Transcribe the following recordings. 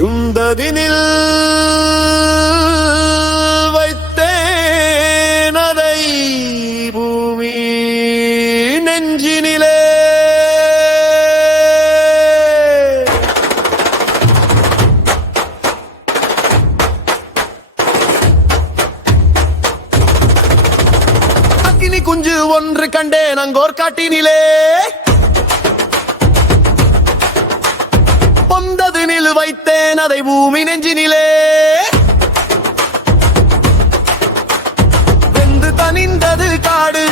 சுந்ததினில் வைத்தேன் அதை பூமி நெஞ்சினிலே. அக்கினி குஞ்சு ஒன்று கண்டேன் அங்கோர் காட்டினிலே. பொந்ததினில் வைத்தேன் அதை பூமி நெஞ்சினிலே. வெந்து தனிந்தது காடு,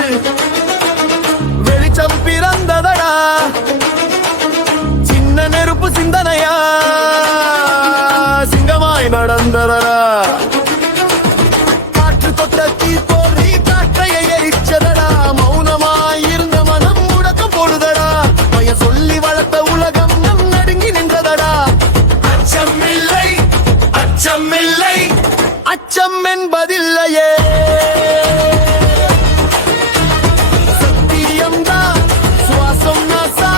வெளிச்சம் பிறந்ததடா. சின்ன நெருப்பு சிந்தனையா சிங்கமாய் நடந்ததடா. காற்று தொட்ட தீப்பொறி காற்றையை எரிச்சதடா. மௌனமாய் இருந்த மனம் முடக்கம் போடுதடா. பய சொல்லி வளர்த்த உலகம் நம் நடுங்கி நின்றதடா. அச்சமில்லை அச்சமில்லை அச்சம் என்பதில்லையே. சத்தியம்தான் சுவாசம் நாசா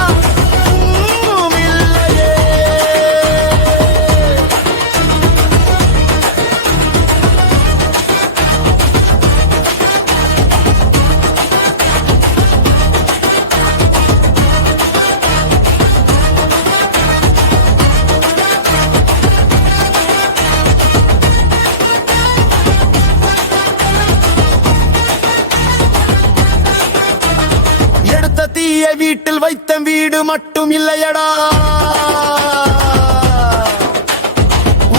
இல்லையே. எடுத்த தீய வீட்டில் வைத்த வீடு மட்டும் இல்லையடா.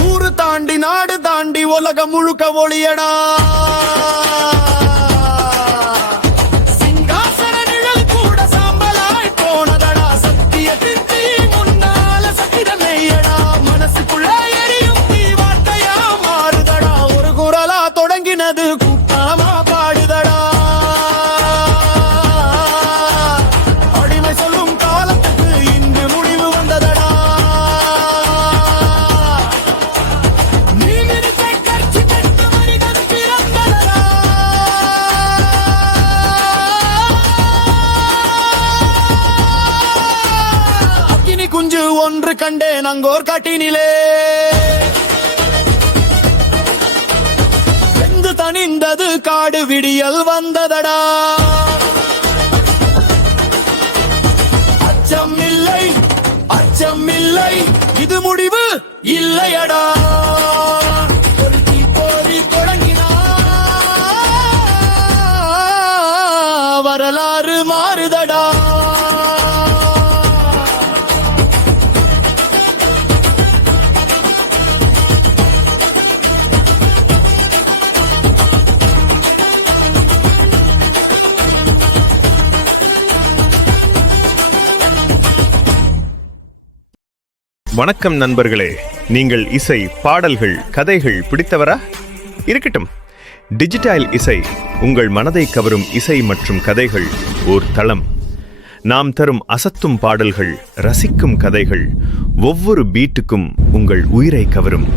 ஊரு தாண்டி நாடு தாண்டி உலகம் முழுக்க ஒளியடா. சிங்காசன நிழல் கூட சாம்பலாய் போனதடா. சத்தியத்திற்கு முன்னால சத்திரமேயடா. மனசுக்குள்ள எரியும் தீ வார்த்தையா மாறுதடா. ஒரு குரலா தொடங்கினது கூட்டமா பாடுதடா. குஞ்சு ஒன்று கண்டேன் அங்கோர் காட்டினிலே. வெந்து தனிந்தது காடு, விடியல் வந்ததடா. அச்சம் இல்லை அச்சம் இல்லை இது முடிவு இல்லையடா. ஒரு தீப்பொறி தொடங்கினா வரலாறு மாறுதடா. வணக்கம் நண்பர்களே, நீங்கள் இசை, பாடல்கள், கதைகள் பிடித்தவரா? இருக்கட்டும், டிஜிட்டல் இசை உங்கள் மனதை கவரும் இசை மற்றும் கதைகள் ஓர் தளம். நாம் தரும் அசத்தும் பாடல்கள், ரசிக்கும் கதைகள், ஒவ்வொரு பீட்டுக்கும் உங்கள் உயிரை கவரும்.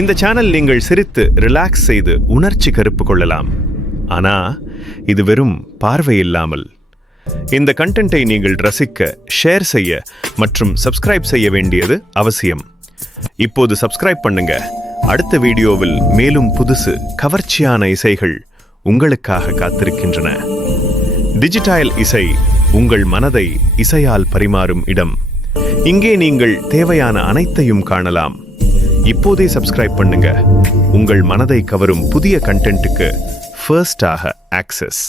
இந்த சேனல் நீங்கள் சிரித்து ரிலாக்ஸ் செய்து உணர்ச்சி கருப்பு கொள்ளலாம். ஆனா இது வெறும் பார்வை இல்லாமல். இந்த கண்டென்ட்டை நீங்கள் ரசிக்க, ஷேர் செய்ய மற்றும் சப்ஸ்கிரைப் செய்ய வேண்டியது அவசியம். இப்போது சப்ஸ்கிரைப் பண்ணுங்க. அடுத்த வீடியோவில் மேலும் புதுசு கவர்ச்சியான இசைகள் உங்களுக்காக காத்திருக்கின்றன. டிஜிட்டல் இசை உங்கள் மனதை இசையால் பரிமாறும் இடம். இங்கே நீங்கள் தேவையான அனைத்தையும் காணலாம். இப்போதே சப்ஸ்கிரைப் பண்ணுங்க. உங்கள் மனதை கவரும் புதிய கண்டென்ட்டுக்கு ஃபர்ஸ்டாக ஆக்சஸ்.